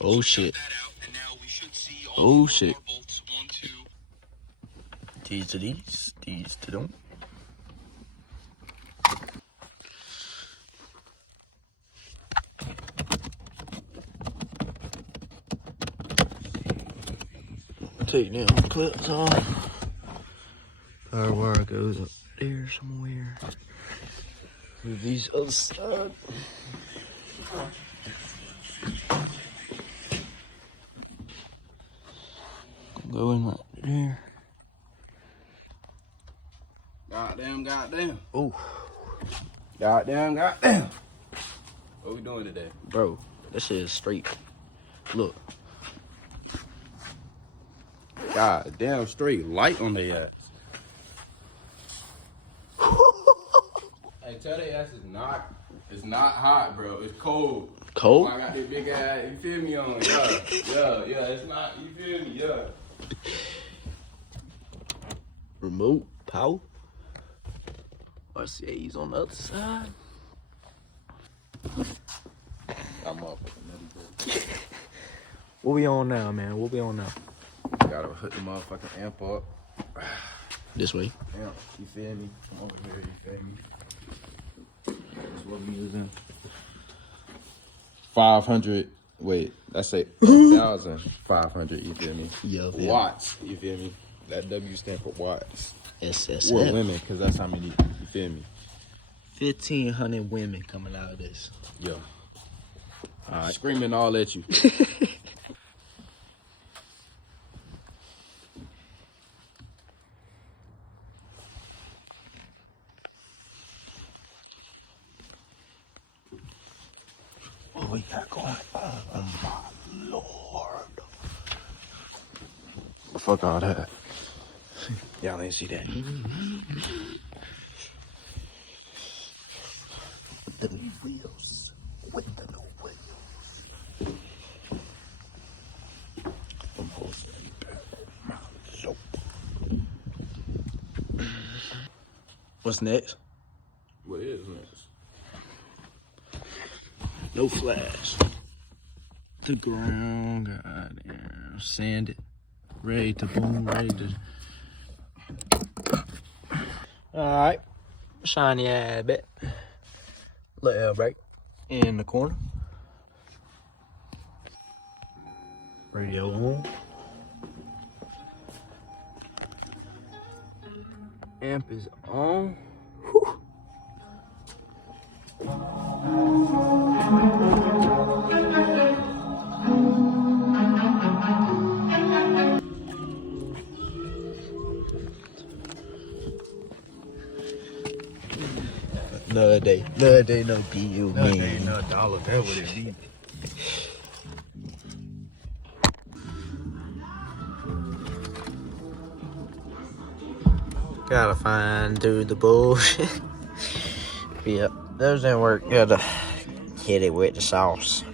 Oh shit. Oh shit. These to these to them. Take them clips off. Power wire goes up there somewhere. Move these other side. Go in right there. Goddamn. Oh. Goddamn. What we doing today? Bro, that shit is straight. Look. Goddamn straight light on their ass. Hey, tell their ass it's not hot, bro. It's cold. Cold? I got this big ass, you feel me on? Yeah, it's not, you feel me? Yeah. Remote power. RCA's on the other side. I'm up. What we on now, man? What we on now? Gotta hook the motherfucking amp up. This way. Amp, you feel me? Come over here, you feel me? That's what we using. 500, wait, that's 1,500, you feel me? Yeah. Watts, you feel me? That W stand for watts. SSF. We're women, because that's how many, you feel me? 1,500 women coming out of this. Yeah. All right. Screaming all at you. What we got going on? Oh my lord. Fuck all that. Y'all ain't see that. With the new wheels. With the new wheels. I'm hosting my soap. What's next? What is next? No flash. The ground, goddamn. Sand it. Ready to boom, ready to. Alright. Shiny ass bit. Little air brake in the corner. Radio on. Amp is on. Whew. Another day, no deal, man. Ain't no dollar, that would it be. Gotta find through the bullshit. Yep, those didn't work. Gotta hit it with the sauce.